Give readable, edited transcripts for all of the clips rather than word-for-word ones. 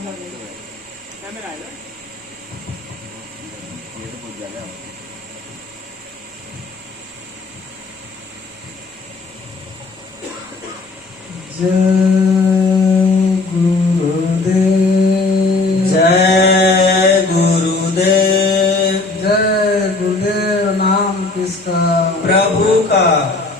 जय गुरुदेव। जय गुरुदेव। नाम किसका? प्रभु का।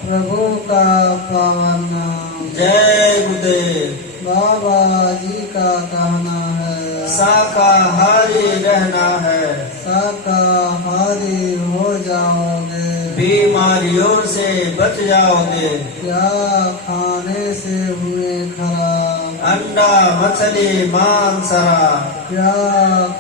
प्रभु का पावन नाम। जय गुरुदेव। बाबा जी का कहना है शाकाहारी रहना है, शाकाहारी हो जाओगे, बीमारियों से बच जाओगे। क्या खाने से हुए खराब, अंडा मछली मांसरा, क्या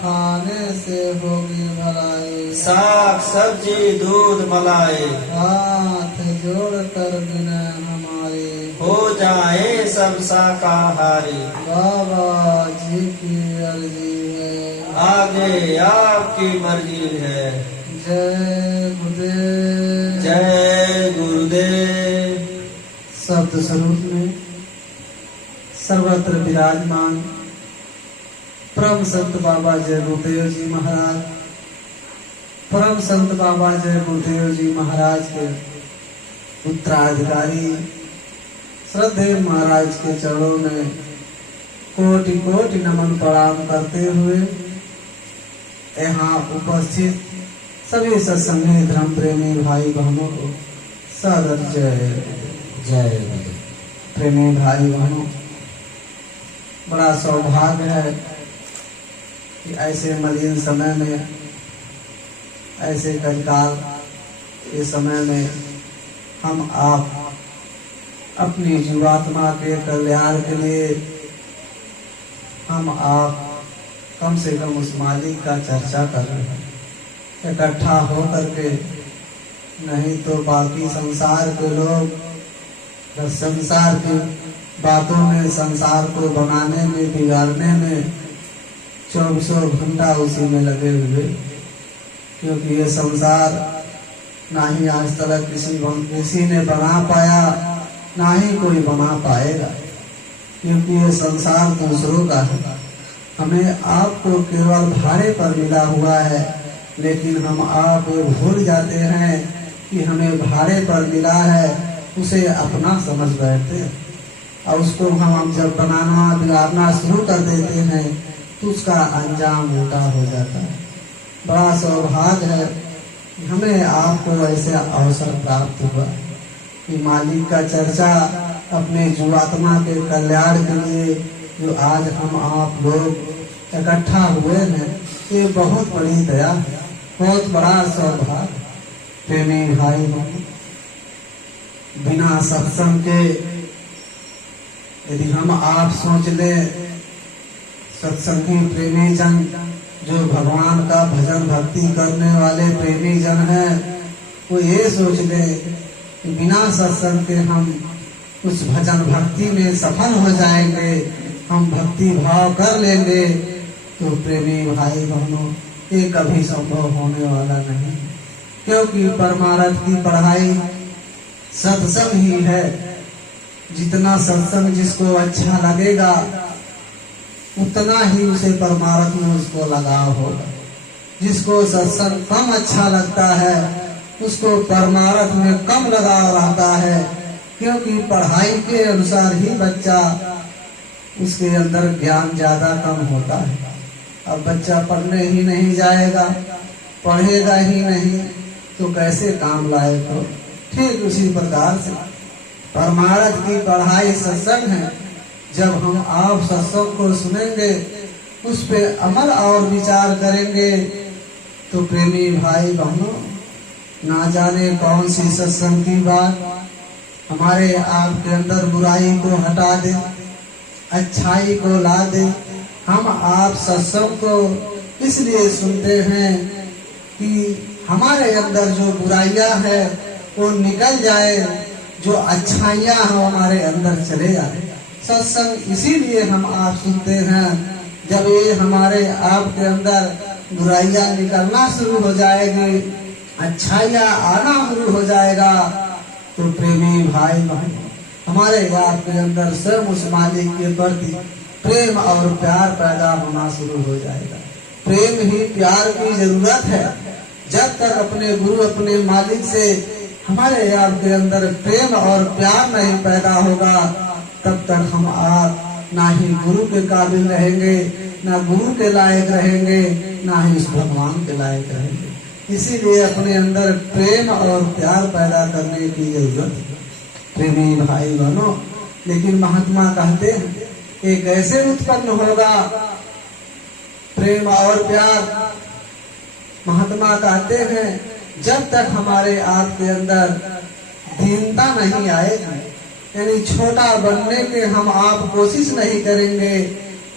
खाने से होगी भलाई, साग सब्जी दूध मलाई, हाथ जोड़ कर बिना हमारे हो जाए सब शाकाहारी। बाबा जी की अर्जी है, आगे आपकी मर्जी है। जय गुरुदेव। जय गुरुदेव। शब्द स्वरूप में सर्वत्र विराजमान परम संत बाबा जय गुरुदेव जी महाराज, परम संत बाबा जय गुरुदेव जी महाराज के उत्तराधिकारी श्रद्धेय महाराज के चरणों में कोटि कोटि नमन प्रणाम करते हुए यहाँ उपस्थित सभी सत्संगी धर्म प्रेमी भाई बहनों को सादर जय जय। प्रेमी भाई बहनों, बड़ा सौभाग्य है कि ऐसे मलिन समय में, ऐसे कलिकाल के समय में हम आप अपनी जीवात्मा के कल्याण के लिए हम आप कम से कम उस मालिक का चर्चा कर रहे हैं इकट्ठा हो करके। नहीं तो बाकी संसार के लोग बस संसार की बातों में, संसार को बनाने में, बिगाड़ने में 24 घंटा उसी में लगे हुए, क्योंकि ये संसार ना ही आज तक किसी ने बना पाया, ना ही कोई बना पाएगा, क्योंकि ये संसार दूसरों का है। हमें आपको केवल भाड़े पर मिला हुआ है, लेकिन हम आप भूल जाते हैं कि हमें भाड़े पर मिला है, उसे अपना समझ बैठते हैं और उसको हम जब बनाना बिगाड़ना शुरू कर देते हैं तो उसका अंजाम उल्टा हो जाता है। बड़ा सौभाग्य है कि हमें आपको ऐसे अवसर प्राप्त हुआ कि मालिक का चर्चा अपने जीवात्मा के कल्याण के लिए जो आज हम आप लोग इकट्ठा हुए हैं, ये बहुत बड़ी दया है, बहुत बड़ा सौभाग्य। प्रेमी भाई बिना सत्संग के यदि हम आप सोच ले, सत्संगी प्रेमी जन जो भगवान का भजन भक्ति करने वाले प्रेमी जन हैं, वो ये सोच ले कि बिना सत्संग के हम उस भजन भक्ति में सफल हो जाएंगे, हम भक्ति भाव कर लेंगे, तो प्रेमी भाई बहनों ये कभी संभव होने वाला नहीं, क्योंकि परमार्थ की पढ़ाई सत्संग ही है। जितना सत्संग जिसको अच्छा लगेगा उतना ही उसे परमार्थ में उसको लगाव होगा। जिसको सत्संग कम अच्छा लगता है उसको परमार्थ में कम लगाव रहता है, क्योंकि पढ़ाई के अनुसार ही बच्चा उसके अंदर ज्ञान ज्यादा कम होता है। अब बच्चा पढ़ने ही नहीं जाएगा, पढ़ेगा ही नहीं, तो कैसे काम लाएगा। ठीक उसी प्रकार से परमार्थ की पढ़ाई सत्संग है। जब हम आप सत्संग को सुनेंगे, उस पे अमल और विचार करेंगे, तो प्रेमी भाई बहनों, ना जाने कौन सी सत्संग की बात हमारे आपके अंदर बुराई को हटा दे, अच्छाई को ला दे। हम आप सत्संग को इसलिए सुनते हैं कि हमारे अंदर जो बुराइयां है वो निकल जाए, जो अच्छाइयां हैं हमारे अंदर चले जाए। सत्संग इसीलिए हम आप सुनते हैं। जब ये हमारे आपके अंदर बुराइयां निकलना शुरू हो जाएगी, अच्छाइयां आना शुरू हो जाएगा, तो प्रेमी भाई बहन हमारे आपके अंदर स्वयं उस मालिक के प्रति प्रेम और प्यार पैदा होना शुरू हो जाएगा। प्रेम ही प्यार की जरूरत है। जब तक अपने गुरु अपने मालिक से हमारे आपके अंदर प्रेम और प्यार नहीं पैदा होगा, तब तक हम आप ना ही गुरु के काबिल रहेंगे, ना गुरु के लायक रहेंगे, ना ही उस भगवान के लायक रहेंगे। इसीलिए अपने अंदर प्रेम और प्यार पैदा करने की जरूरत है प्रेमी भाई बहनों। लेकिन महात्मा कहते हैं ये कैसे उत्पन्न होगा प्रेम और प्यार? महात्मा कहते हैं जब तक हमारे आपके अंदर दीनता नहीं आएगी, यानी छोटा बनने के हम आप कोशिश नहीं करेंगे,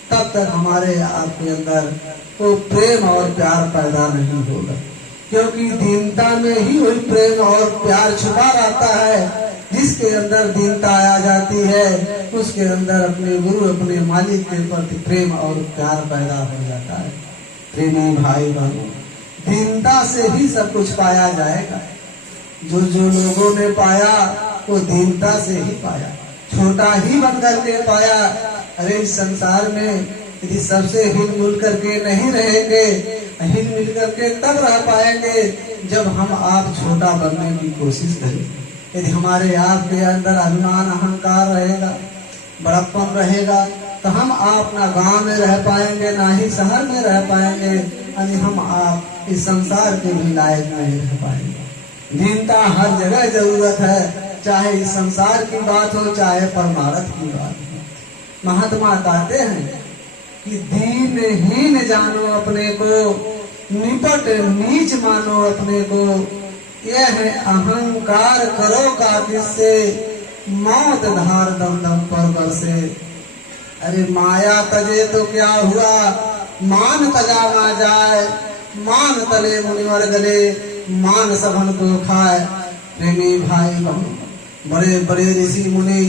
तब तक हमारे आपके अंदर वो प्रेम और प्यार पैदा नहीं होगा। क्योंकि दीनता में ही वही प्रेम और प्यार छुपा रहता है। जिसके अंदर दीनता आ जाती है उसके अंदर अपने गुरु अपने मालिक के प्रति प्रेम और प्यार पैदा हो जाता है। प्रेमी भाई बहनों, दीनता से ही सब कुछ पाया जाएगा। जो जो लोगों ने पाया वो दीनता से ही पाया, छोटा ही बन करके पाया। अरे इस संसार में यदि सबसे हिल मिल करके नहीं रहेंगे, हिल मिल करके तब रह पाएंगे जब हम आप छोटा बनने की कोशिश करेंगे। यदि हमारे आप के अंदर अभिमान अहंकार रहेगा, बड़प्पन रहेगा, तो हम आप ना गांव में रह पाएंगे ना ही शहर में रह पाएंगे, यानी हम आप इस संसार के भी लायक नहीं रह पाएंगे। दीनता हर जगह जरूरत है, चाहे इस संसार की बात हो चाहे परमार्थ की बात हो। महात्मा कहते हैं कि दीनहीन जानो अपने को, निपट नीच मानो अपने को, यह है अहंकार करो का किससे, मौत धार दम दम पर बरसे। अरे माया तजे तो क्या हुआ, मान तजा ना जाए, मान तले मुनिवर गले, मान सबन को खाए। प्रेमी भाई बहन, बड़े बड़े ऋषि मुनि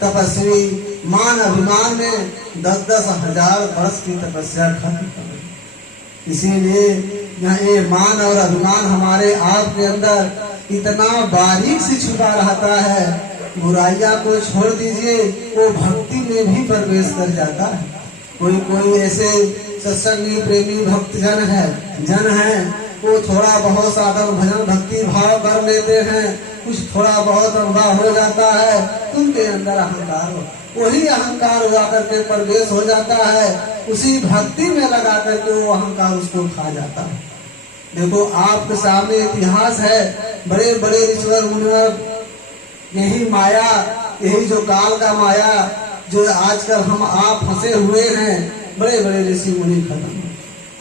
तपस्वी मान अभिमान में 10-10 हजार वर्ष की तपस्या खत्म कर दी। इसीलिए ये मान और अभिमान हमारे आप के अंदर इतना बारीक से छुपा रहता है, बुराइयां को छोड़ दीजिए वो भक्ति में भी प्रवेश कर जाता है। कोई कोई ऐसे सत्संगी प्रेमी भक्त जन है वो थोड़ा बहुत साधन भजन भक्ति भाव कर लेते हैं, कुछ थोड़ा बहुत अनुभव हो जाता है, उनके अंदर अहंकार हो, वही अहंकार हो जाकर के प्रवेश हो जाता है, उसी भक्ति में लगा करके वो अहंकार उसको खा जाता है। देखो आपके सामने इतिहास है, बड़े बड़े ईश्वर मुनिवर, यही माया, यही जो काल का माया जो आजकल हम आप फंसे हुए हैं, बड़े बड़े ऋषि मुनि खत्म।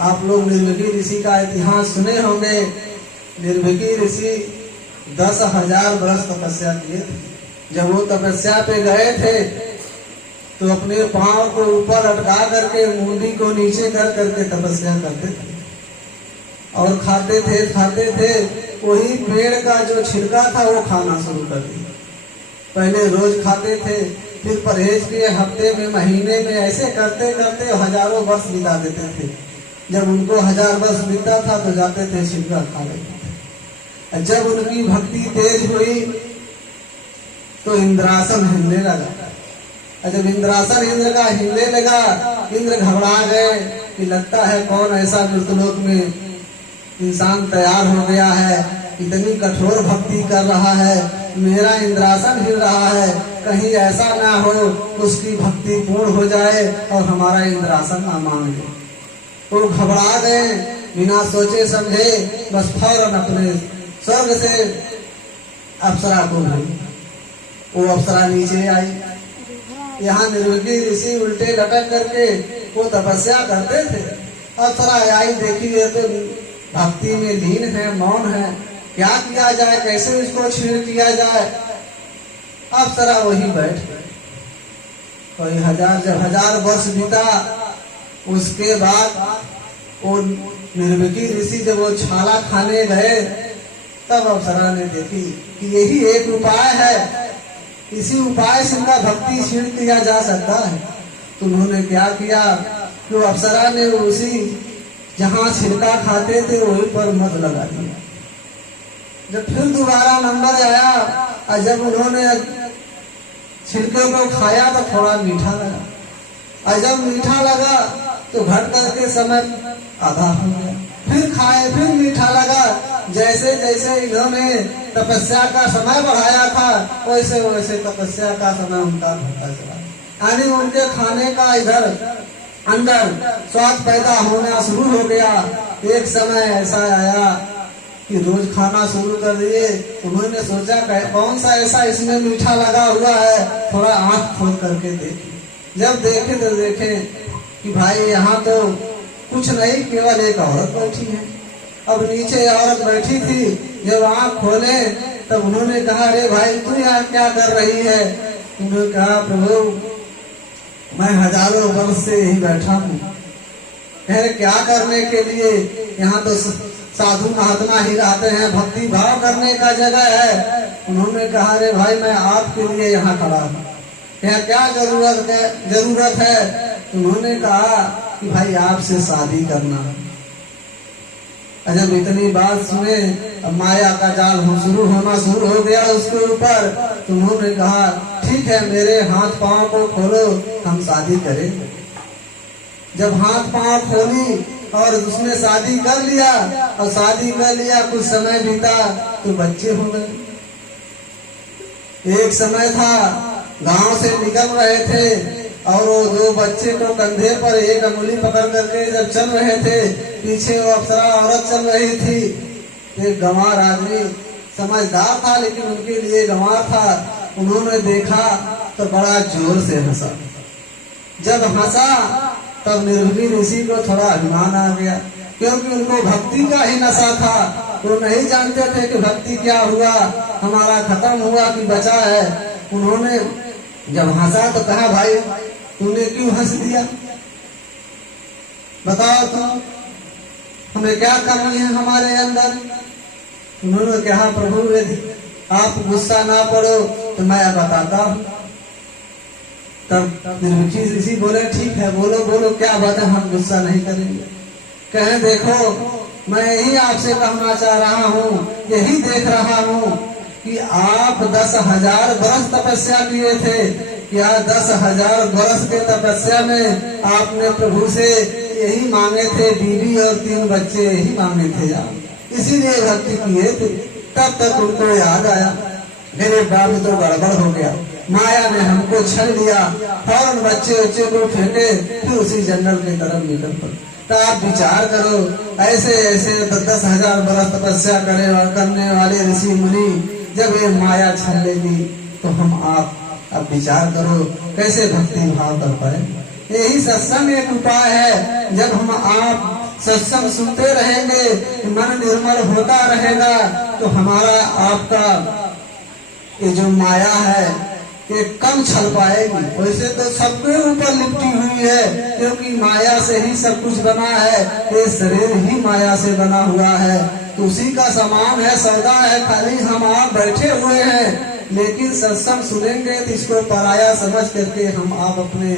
आप लोग निर्विकी ऋषि का इतिहास सुने होंगे। निर्विकी ऋषि 10,000 वर्ष तपस्या किए थे। जब वो तपस्या पे गए थे तो अपने पांव को ऊपर लटका करके मुंडी को नीचे कर करके तपस्या करते थे और खाते थे वही पेड़ का जो छिलका था वो खाना शुरू कर दिया। पहले रोज खाते थे, फिर परहेज किए, हफ्ते में महीने में, ऐसे करते करते हजारों वर्ष बिता देते थे। जब उनको 1000 वर्ष बीता था तो जाते थे छिलका खा लेते थे। जब उनकी भक्ति तेज हुई तो इंद्रासन हिलने लगा। जब इंद्रासन इंद्र का हिलने लगा, इंद्र घबरा गए कि लगता है कौन ऐसा मृतलोक में इंसान तैयार हो गया है, इतनी कठोर भक्ति कर रहा है, मेरा इंद्रासन हिल रहा है, कहीं ऐसा ना हो उसकी भक्ति पूर्ण हो जाए और हमारा इंद्रासन ना मांगे। वो घबरा गए, बिना सोचे समझे बस फौरन अपने स्वर्ग से अप्सरा को भेजी। वो अप्सरा नीचे आई। यहाँ निर्विकी ऋषि उल्टे लटक करके वो तपस्या करते थे। अप्सरा आई, देखी ये तो भक्ति में लीन है, मौन है, क्या किया जाए, कैसे इसको छीण किया जाए। अप्सरा वही बैठ गए। कोई जब 1000 वर्ष बीता, उसके बाद वो निर्विकी ऋषि जब वो छाला खाने गए तब अप्सरा ने देखी कि यही एक उपाय है, इसी उपाय से इनका भक्ति छीण किया जा सकता है। तो उन्होंने क्या किया, तो अप्सरा ने उसी जहाँ छिलका खाते थे वहीं पर मध लगा दिया। जब फिर दोबारा नंबर आया और जब उन्होंने छिलके को खाया तो थोड़ा मीठा लगा, और जब मीठा लगा तो घट करके समय आधा हो गया। फिर खाए, फिर मीठा लगा। जैसे जैसे इन्होंने तपस्या का समय बढ़ाया था वैसे वैसे तपस्या का समय उनका बढ़ता चला, यानी उनके खाने का इधर अंदर स्वाद पैदा होना शुरू हो गया। एक समय ऐसा आया कि रोज खाना शुरू कर दिए। उन्होंने सोचा कौन सा ऐसा इसमें मीठा लगा हुआ है, थोड़ा आंख खोल करके देखे। जब देखे तो देखे कि भाई यहाँ तो कुछ नहीं, केवल एक औरत बैठी है। अब नीचे औरत बैठी थी, जब आंख खोले तब उन्होंने कहा, अरे भाई तू यहाँ क्या कर रही है? उन्होंने कहा, प्रभु मैं हजारों वर्ष से यही बैठा हूँ। कह क्या करने के लिए? यहाँ तो साधु महात्मा ही रहते हैं, भक्ति भाव करने का जगह है। उन्होंने कहा, अरे भाई मैं आपके लिए यहाँ खड़ा हूँ, क्या जरूरत है? उन्होंने कहा कि भाई आपसे शादी करना है। जब इतनी बात सुने, माया का जाल शुरू हो गया उसके ऊपर। तो उन्होंने कहा, ठीक है मेरे हाथ पांव को खोलो, हम शादी करेंगे। जब हाथ पांव खोली और उसने शादी कर लिया, और शादी कर लिया, कुछ समय बीता तो बच्चे हो गए। एक समय था गांव से निकल रहे थे और वो दो बच्चे को कंधे पर एक अंगुली पकड़ करके जब चल रहे थे, पीछे वो अप्सरा औरत चल रही थी। एक गंवार आदमी समझदार था लेकिन उनके लिए गंवार था। उन्होंने देखा तो बड़ा जोर से हंसा। जब हंसा तब निर्भीर ऋषि को थोड़ा अभिमान आ गया, क्योंकि उनको भक्ति का ही नशा था। वो नहीं जानते थे कि भक्ति क्या हुआ, हमारा खत्म हुआ कि बचा है। उन्होंने जब हंसा तो कहा, भाई तूने क्यों हंस दिया? बताओ तुम, हमें क्या करनी है हमारे अंदर? उन्होंने कहा, प्रभु यदि आप गुस्सा ना पड़ो तो मैं बताता हूँ। तब निर्विघ्न ऋषि बोले, ठीक है बोलो बोलो, क्या बात है, हम गुस्सा नहीं करेंगे। कहें, देखो मैं यही आपसे कहना चाह रहा हूँ, यही देख रहा हूँ कि आप 10,000 वर्ष तपस्या किए थे। क्या 10,000 वर्ष के तपस्या में आपने प्रभु से यही मांगे थे, बीवी और 3 बच्चे यही मांगे थे आप, इसीलिए भक्ति किए थे। तब तक उनको याद आया, मेरे बाप तो गड़बड़ हो गया, माया ने हमको छल लिया। फौरन बच्चे को फेंके, फिर उसी जंगल की तरफ निकल पड़े। तो आप विचार करो, ऐसे ऐसे 10,000 वर्ष तपस्या करने वाले ऋषि मुनि जब ये माया छल लेगी तो हम आप अब विचार करो कैसे भक्ति भाव कर पाए। यही सत्संग एक उपाय है। जब हम आप सत्संग सुनते रहेंगे, मन निर्मल होता रहेगा, तो हमारा आपका ये जो माया है ये कम छल पाएगी। वैसे तो सबके ऊपर लिपटी हुई है, क्योंकि माया से ही सब कुछ बना है। ये शरीर ही माया से बना हुआ है, तो उसी का सामान है, सौदा है। खाली हम आप बैठे हुए हैं, लेकिन सत्संग सुनेंगे तो इसको पराया समझ करके हम आप अपने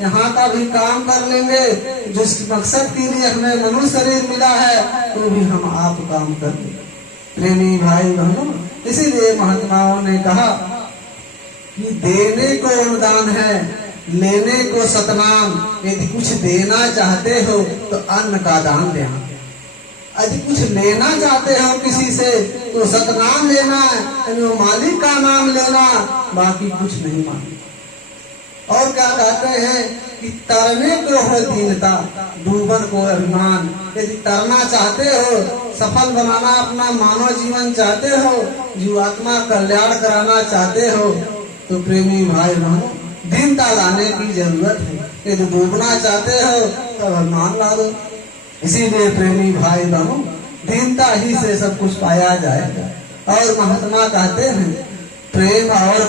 यहाँ का भी काम कर लेंगे। जिस मकसद के लिए हमें मनुष्य शरीर मिला है वो भी हम आप काम कर लेंगे। प्रेमी भाई बहनों, इसीलिए महात्माओं ने कहा कि देने को अनुदान है, लेने को सतनाम। यदि कुछ देना चाहते हो तो अन्न का दान देना, यदि कुछ लेना चाहते हो किसी से तो सतनाम लेना, यानी वो मालिक का नाम लेना, बाकी कुछ नहीं मांगना। और क्या कहते हैं कि तरने को हो दीनता, डूबन को अभिमान। यदि तरना चाहते हो, सफल बनाना अपना मानव जीवन चाहते हो, जीवात्मा कल्याण कराना चाहते हो, तो प्रेमी भाई बहनों दीनता लाने की जरूरत है। यदि डूबना चाहते हो तो अभिमान ला दो। इसीलिए प्रेमी भाई बहनों दीनता ही से सब कुछ पाया जाएगा। और महात्मा कहते हैं प्रेम और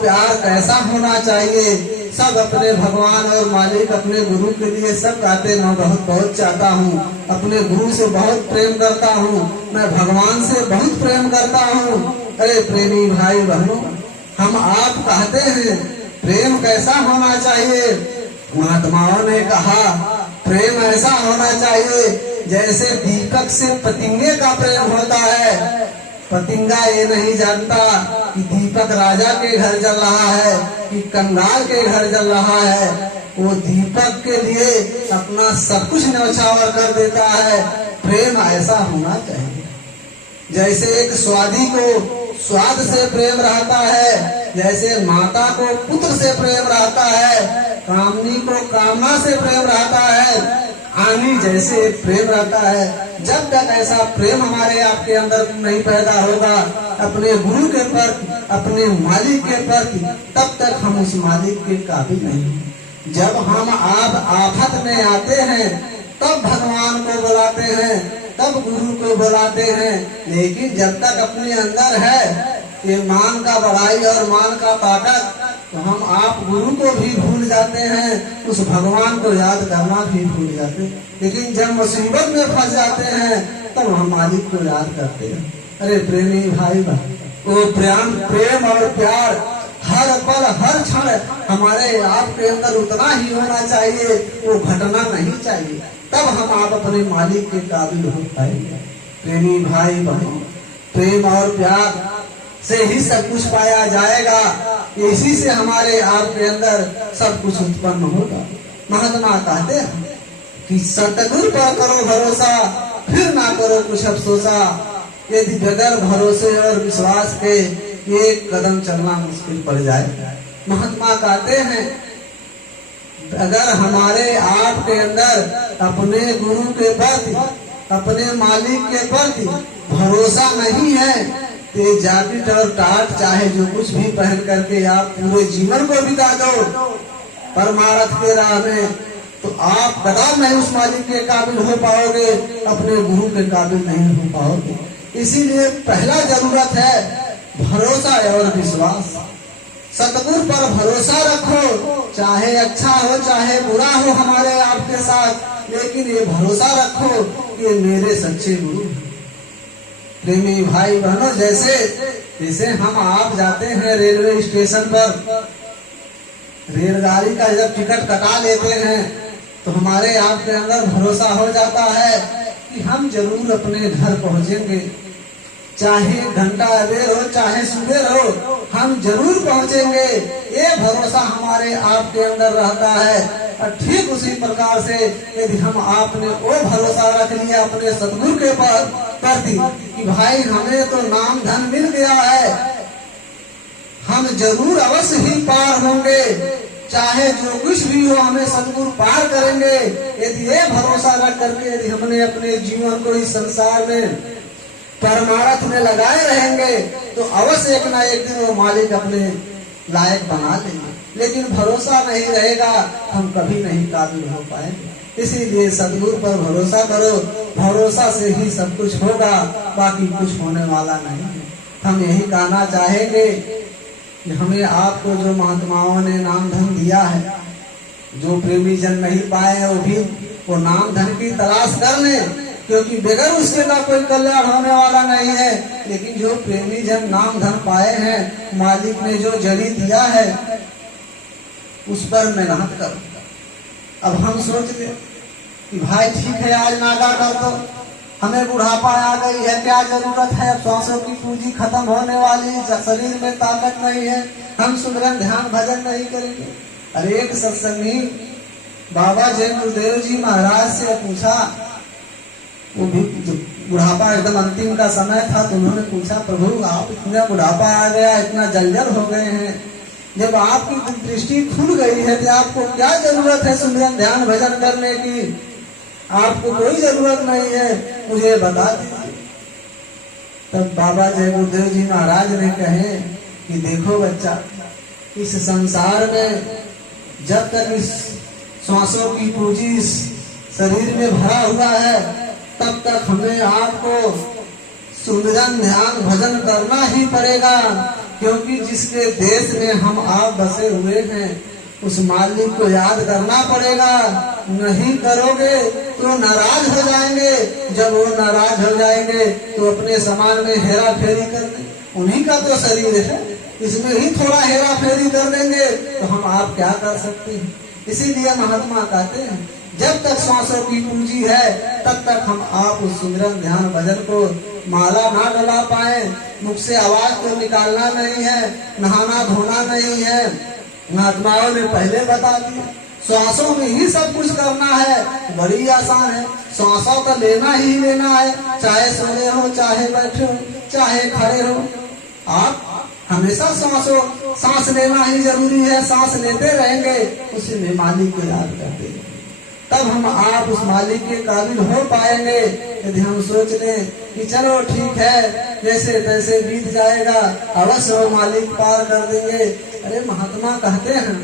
प्यार कैसा होना चाहिए। सब अपने भगवान और मालिक अपने गुरु के लिए सब कहते मैं बहुत चाहता हूँ, अपने गुरु से बहुत प्रेम करता हूँ, मैं भगवान से बहुत प्रेम करता हूँ। अरे प्रेमी भाई बहनों, हम आप कहते हैं प्रेम कैसा होना चाहिए। महात्माओं ने कहा प्रेम ऐसा होना चाहिए जैसे दीपक से पतंगे का प्रेम होता है। पतिंगा ये नहीं जानता कि दीपक राजा के घर जल रहा है कि कंगाल के घर जल रहा है। वो दीपक के लिए अपना सब कुछ न्यौछावर कर देता है। प्रेम ऐसा होना चाहिए। जैसे एक स्वादी को स्वाद से प्रेम रहता है, जैसे माता को पुत्र से प्रेम रहता है, कामनी को कामना से प्रेम रहता है, आनी जैसे प्रेम रहता है। जब तक ऐसा प्रेम हमारे आपके अंदर नहीं पैदा होगा अपने गुरु के प्रति, अपने मालिक के प्रति, तब तक हम उस मालिक के काबिल नहीं। जब हम आप आफत में आते हैं तब भगवान को बुलाते हैं, तब गुरु को बुलाते हैं। लेकिन जब तक अपने अंदर है ये मान का बढ़ाई और मान का ताकत, तो हम आप गुरु को भी भूल जाते हैं, उस भगवान को याद करना भी भूल जाते हैं। लेकिन जब मुसीबत में फंस जाते हैं तब हम मालिक को याद करते हैं। अरे प्रेमी भाई वो प्रेम और प्यार हर पल हर क्षण हमारे आपके अंदर उतना ही होना चाहिए, वो घटना नहीं चाहिए। तब हम आप अपने मालिक के काबिल हो पाएंगे। प्रेमी भाई बहन, प्रेम और प्यार से ही सब कुछ पाया जाएगा। इसी से हमारे आपके अंदर सब कुछ उत्पन्न होगा। महात्मा कहते हैं कि सतगुरु पर करो भरोसा, फिर ना करो कुछ अफसोसा। यदि बगैर भरोसे और विश्वास के एक कदम चलना मुश्किल पड़ जाए। महात्मा कहते हैं अगर हमारे आपके अंदर अपने गुरु के प्रति, अपने मालिक के प्रति भरोसा नहीं है, तो जैकेट और टाट चाहे जो कुछ भी पहन करके आप पूरे जीवन को बिता दो परमार्थ के राह में, तो आप कदम नहीं उस मालिक के काबिल हो पाओगे, अपने गुरु के काबिल नहीं हो पाओगे। इसीलिए पहला जरूरत है भरोसा और विश्वास। सतगुरु पर भरोसा रखो, चाहे अच्छा हो चाहे बुरा हो हमारे आपके साथ, लेकिन ये भरोसा रखो कि ये मेरे सच्चे गुरु हैं। प्रेमी भाई बहनों, जैसे हम आप जाते हैं रेलवे स्टेशन पर, रेलगाड़ी का जब टिकट कटा लेते हैं तो हमारे आपके अंदर भरोसा हो जाता है कि हम जरूर अपने घर पहुंचेंगे। चाहे घंटा अबेर हो चाहे सुबेर हो, हम जरूर पहुंचेंगे। ये भरोसा हमारे आपके अंदर रहता है। और ठीक उसी प्रकार से यदि हम आपने वो भरोसा रख लिया अपने सतगुरु के प्रति कि भाई हमें तो नाम धन मिल गया है, हम जरूर अवश्य ही पार होंगे, चाहे जो कुछ भी हो हमें सतगुरु पार करेंगे। यदि ये भरोसा रख करके यदि हमने अपने जीवन को इस संसार में परमार्थ में लगाए रहेंगे तो अवश्य एक ना एक दिन वो मालिक अपने लायक बना लेंगे। लेकिन भरोसा नहीं रहेगा हम कभी नहीं काबिल हो पाएंगे। इसीलिए सतगुरु पर भरोसा करो, भरोसा से ही सब कुछ होगा, बाकी कुछ होने वाला नहीं है। हम यही कहना चाहेंगे कि हमें आपको जो महात्माओं ने नाम धन दिया है, जो प्रेमी जन नहीं पाए वो भी वो नाम धन की तलाश कर ले, क्योंकि बगैर उसके का कोई कल्याण होने वाला नहीं है। लेकिन जो प्रेमी जन नाम धन पाए हैं, मालिक ने जो जड़ी दिया है उस पर मेहनत करो। अब हम सोच ले कि भाई ठीक है आज नागा कर दो, हमें बुढ़ापा आ गई है, क्या जरूरत है, श्वासों की पूंजी खत्म होने वाली, शरीर में ताकत नहीं है, हम सुमिरन ध्यान भजन नहीं करेंगे। अरे एक सत्संगी बाबा जय गुरुदेव जी महाराज से पूछा, वो भी बुढ़ापा एकदम अंतिम का समय था, तो उन्होंने पूछा प्रभु आप इतना बुढ़ापा आ गया, इतना जर्जर हो गए हैं, जब आपकी दृष्टि खुल गई है तो आपको क्या जरूरत है सुमिरन ध्यान भजन करने की, आपको कोई जरूरत नहीं है, मुझे बता दीजिए। तब बाबा जय गुरुदेव जी महाराज ने कहे कि देखो बच्चा, इस संसार में जब तक इस श्वासों की पूंजी इस शरीर में भरा हुआ है तब तक हमें आपको सुमिरन ध्यान भजन करना ही पड़ेगा, क्योंकि जिसके देश में हम आप बसे हुए हैं उस मालिक को याद करना पड़ेगा। नहीं करोगे तो नाराज हो जाएंगे, जब वो नाराज हो जाएंगे तो अपने समान में हेरा फेरी करने, उन्हीं का तो शरीर है, इसमें ही थोड़ा हेरा फेरी कर देंगे तो हम आप क्या कर सकते हैं। इसीलिए महात्मा कहते हैं जब तक श्वासों की पूंजी है तब तक हम आप उस सुमिरन ध्यान भजन को माला ना डला पाए, मुख से आवाज तो निकालना नहीं है, नहाना धोना नहीं है, महात्माओं ने पहले बता दिया। श्वासों में ही सब कुछ करना है, बड़ी आसान है। श्वासों का लेना ही लेना है, चाहे सोए हो, चाहे बैठे हो, चाहे खड़े हो, आप हमेशा सांस लेना ही जरूरी है। सांस लेते रहेंगे, उसी में मालिक को याद करते हैं, तब हम आप उस मालिक के काबिल हो पाएंगे। यदि हम सोच लें कि चलो ठीक है, जैसे तैसे बीत जाएगा, अवश्य वो मालिक पार कर देंगे। अरे महात्मा कहते हैं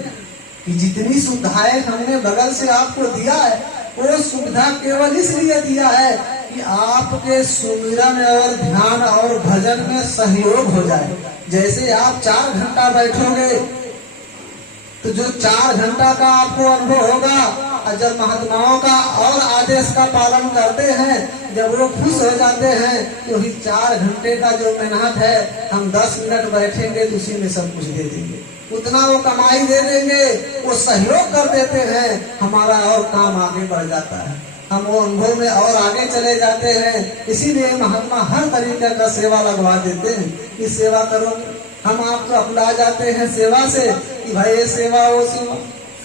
कि जितनी सुविधाएं हमने बगल से आपको दिया है, वो सुविधा केवल इसलिए दिया है कि आपके सुमिरन और ध्यान और भजन में सहयोग हो जाए। जैसे आप 4 घंटा बैठोगे तो जो 4 घंटा का आपको अनुभव होगा, और जब महात्माओं का और आदेश का पालन करते हैं, जब वो खुश हो जाते हैं, तो ही 4 घंटे का जो मेहनत है, हम 10 मिनट बैठेंगे तो उसी में सब कुछ दे देंगे, उतना वो कमाई दे देंगे, वो सहयोग कर देते हैं, हमारा और काम आगे बढ़ जाता है, हम वो अनुभव में और आगे चले जाते हैं। इसीलिए महात्मा हर तरीके का सेवा लगवा देते हैं कि सेवा करो। हम आपको अपना जाते हैं सेवा से कि भाई ये सेवा वो सेवा,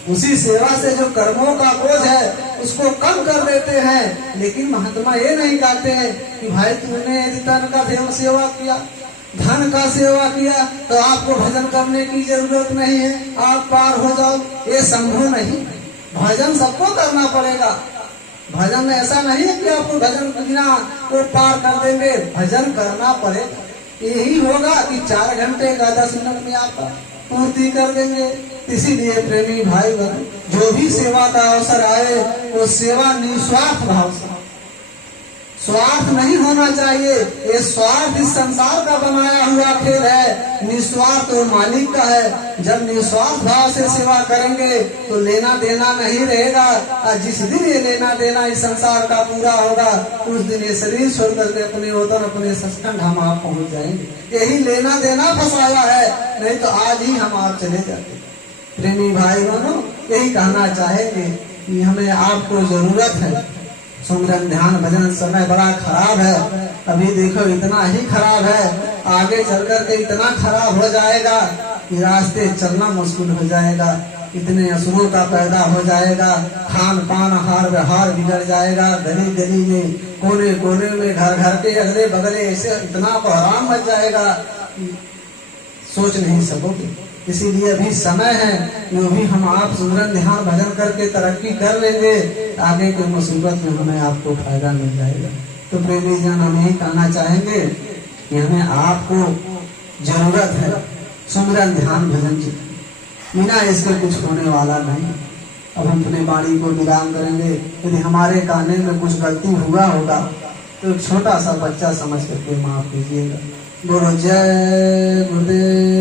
उसी सेवा से जो कर्मों का बोझ है उसको कम कर देते हैं। लेकिन महात्मा ये नहीं कहते हैं कि भाई तुमने यदि तन का देव सेवा किया, धन का सेवा किया, तो आपको भजन करने की जरूरत नहीं है, आप पार हो जाओ। ये संभव नहीं, भजन सबको करना पड़ेगा। भजन में ऐसा नहीं है कि आपको भजन बिना वो पार कर देंगे, भजन करना पड़ेगा। यही होगा कि 4 घंटे का 10 मिनट में आप पूर्ति कर देंगे। इसीलिए प्रेमी भाई बहन, जो भी सेवा का अवसर आए, वो सेवा निस्वार्थ भाव से, स्वार्थ नहीं होना चाहिए। ये स्वार्थ इस संसार का बनाया हुआ खेल है, निस्वार्थ और मालिक का है। जब निस्वार्थ भाव से सेवा करेंगे तो लेना देना नहीं रहेगा, और जिस दिन ये लेना देना इस संसार का पूरा होगा, उस दिन ये शरीर छोड़ करके अपने वतन अपने सचखंड हम आप पहुंच जाएंगे। यही लेना देना फंसाया है, नहीं तो आज ही हम आप चले जाते। प्रेमी भाई बहनों, यही कहना चाहेंगे कि हमें आपको जरूरत है। सुमिरन ध्यान भजन समय बड़ा खराब है, अभी देखो इतना ही खराब है, आगे चल करके इतना खराब हो जाएगा कि रास्ते चलना मुश्किल हो जाएगा, इतने असुरों का पैदा हो जाएगा, खान पान आहार व्यवहार बिगड़ जाएगा, गली गली में कोने कोने में घर घर के अगले बगले ऐसे इतना बहराम मच जाएगा कि सोच नहीं सकोगे। इसीलिए अभी समय है, जो भी हम आप सुमिरन ध्यान भजन करके तरक्की कर लेंगे, आगे के मुसीबत में हमें आपको फायदा मिल जाएगा। तो प्रेमी जन हम यही कहना चाहेंगे कि हमें आपको जरूरत है सुमिरन ध्यान भजन की, बिना इसके कुछ होने वाला नहीं। अब हम अपने वाणी को विराम करेंगे। यदि हमारे कहने में कुछ गलती हुआ होगा तो एक छोटा सा बच्चा समझ करके माफ कीजिएगा। बोलो जय गुरुदेव।